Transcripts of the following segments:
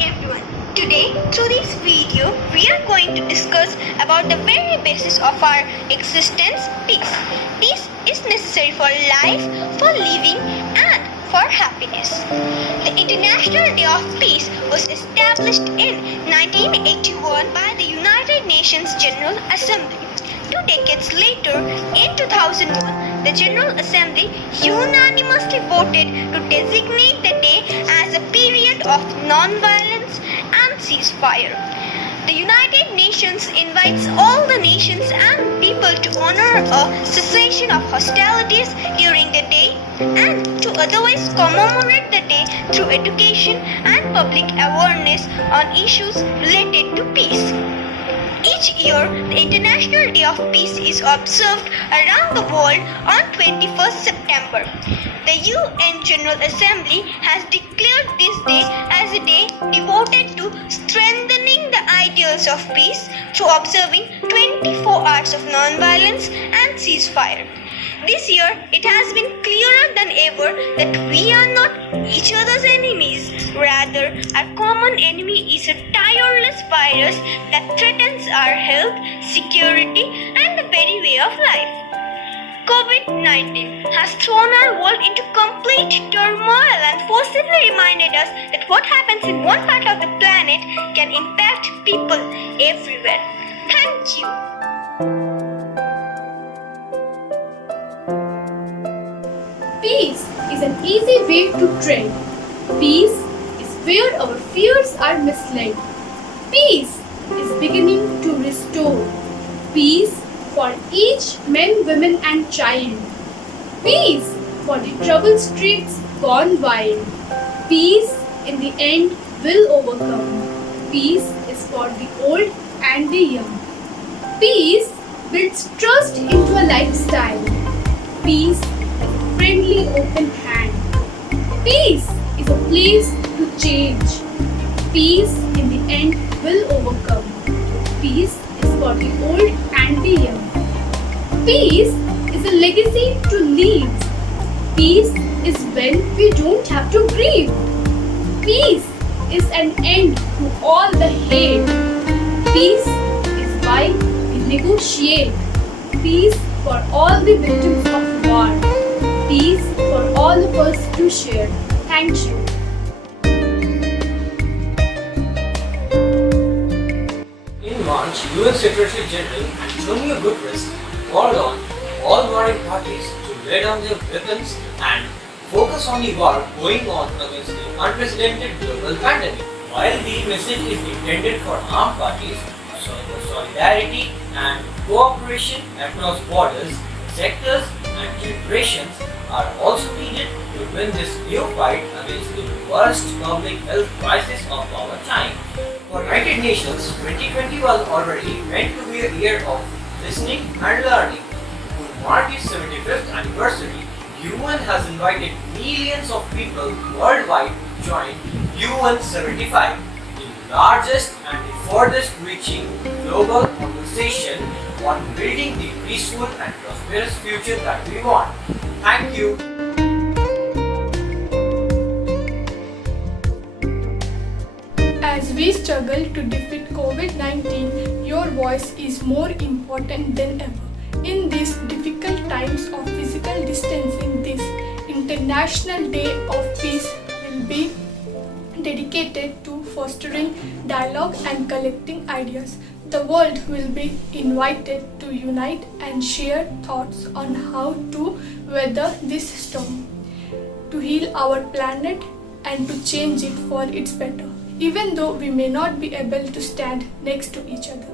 everyone. Today, through this video, we are going to discuss about the very basis of our existence, peace. Peace is necessary for life, for living, and for happiness. The International Day of Peace was established in 1981 by the United Nations General Assembly. 2 decades later, in 2001, the General Assembly unanimously voted to designate the day as a period of non-violence and ceasefire. The United Nations invites all the nations and people to honor a cessation of hostilities during the day and to otherwise commemorate the day through education and public awareness on issues related to peace. Each year, the International Day of Peace is observed around the world on 21st September. The UN General Assembly has declared this day as a day devoted to strengthening the ideals of peace through observing 24 hours of non-violence and ceasefire. This year, it has been clearer than ever that we are not each other's enemies. Rather, our common enemy is a tireless virus that threatens our health, security, and the very way of life. COVID-19 has thrown our world into complete turmoil and forcibly reminded us that what happens in one part of the planet can impact people everywhere. Thank you. Peace is an easy way to tread. Peace is where our fears are misled. Peace is beginning to restore. Peace for each man, woman and child. Peace for the troubled streets gone wild. Peace in the end will overcome. Peace is for the old and the young. Peace builds trust into a lifestyle. Peace friendly open hand. Peace is a place to change. Peace in the end will overcome. Peace is for the old and the young. Peace is a legacy to leave. Peace is when we don't have to grieve. Peace is an end to all the hate. Peace is why we negotiate. Peace for all the victims of war. Peace for all of us to share. Thank you. In March, UN Secretary General Antonio Guterres called on all warring parties to lay down their weapons and focus on the war going on against the unprecedented global pandemic. While the message is intended for armed parties, solidarity and cooperation across borders, sectors and generations are also needed to win this new fight against the worst public health crisis of our time. For United Nations, 2020 was already meant to be a year of listening and learning. To mark its 75th anniversary, UN has invited millions of people worldwide to join UN 75, the largest and the furthest reaching global conversation on building the peaceful and prosperous future that we want. Thank you. As we struggle to defeat COVID-19, your voice is more important than ever. In these difficult times of physical distancing, this International Day of Peace will be dedicated to fostering dialogue and collecting ideas. The world will be invited to unite and share thoughts on how to weather this storm, to heal our planet and to change it for its better. Even though we may not be able to stand next to each other,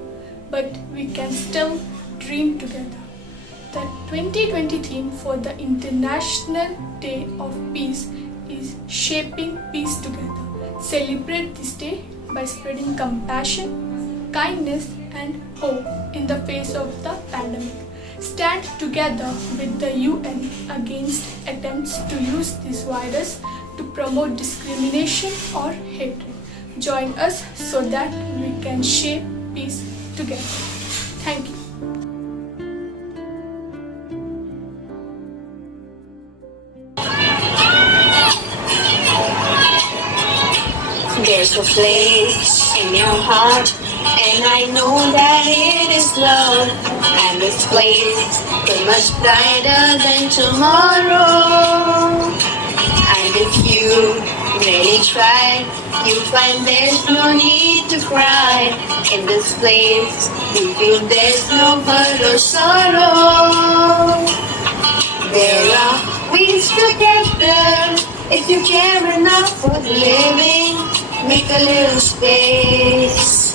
but we can still dream together. The 2020 theme for the International Day of Peace is Shaping Peace Together. Celebrate this day by spreading compassion, kindness and hope in the face of the pandemic. Stand together with the UN against attempts to use this virus to promote discrimination or hatred. Join us so that we can shape peace together. Thank you. There's a place in your heart, and I know that it is love. And this place is much brighter than tomorrow. And if you really try, you find there's no need to cry. In this place, you feel there's no hurt or sorrow. There are ways to get there if you care enough for the living. Make a little space,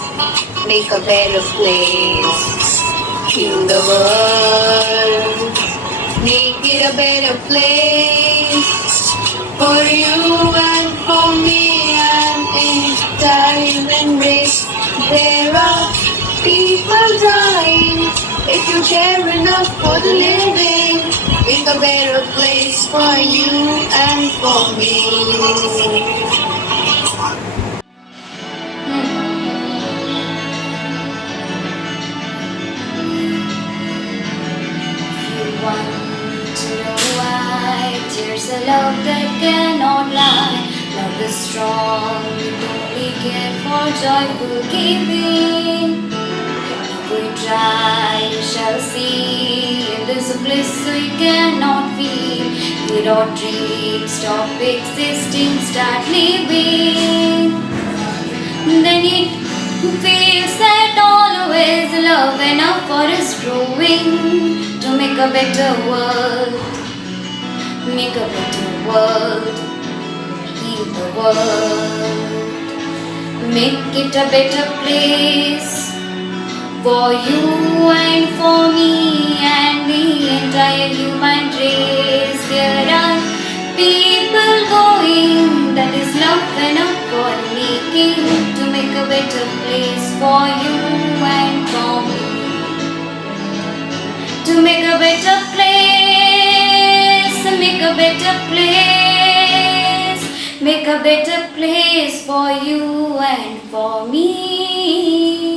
make a better place. Heal the world, make it a better place for you and for me and entire human race. There are people dying. If you care enough for the living, make a better place for you and for me. You want to know why there's a love that cannot lie. Love is strong, it only care for joyful giving. If we try, you shall see. In this bliss we cannot feel. Fear or dream, stop existing, start living. Then it feels that always love enough for us growing to make a better world, make a better world, heal the world, make it a better place for you and for me and the entire human race. There are people going, that is love enough for making to make a better place for you and for me. To make a better place, make a better place, make a better place for you and for me.